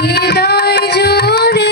হৃদয় জুড়ে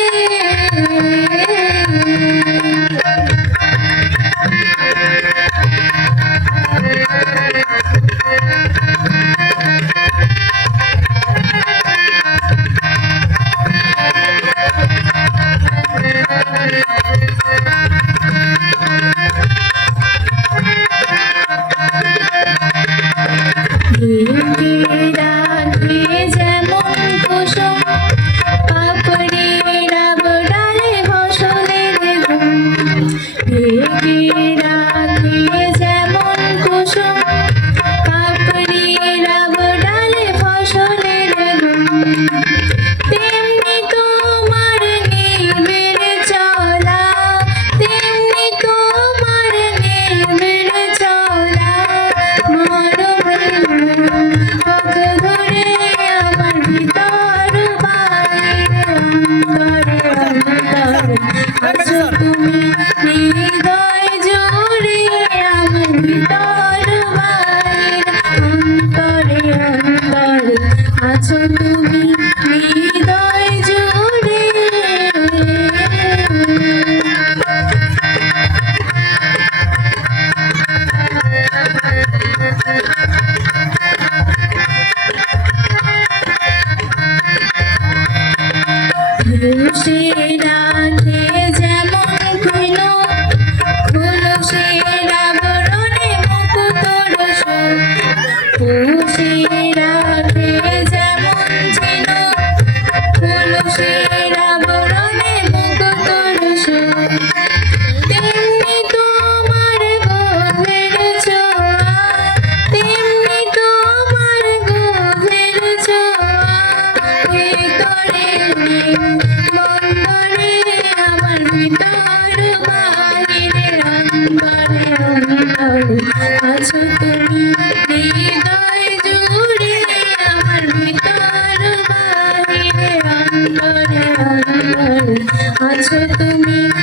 আছো তুমি হৃদয় জুড়ে রাধে যেমন খুলো খুলো সে রাবণে মুকুতর সে রাধে যেমন ছিল খুলো সে রাবণে মুকুতর তেমনি তোমার গভীর ছোঁয়া তেমনি তোমার গভীর ছোঁয়া ভিতরে মন্দরে আমার ভিতর বাহিরে অন্তরে অন্তরে আছো তুমি হৃদয় জুড়ে আমার ভিতর বাহিরে অন্তরে অন্তরে আছো তুমি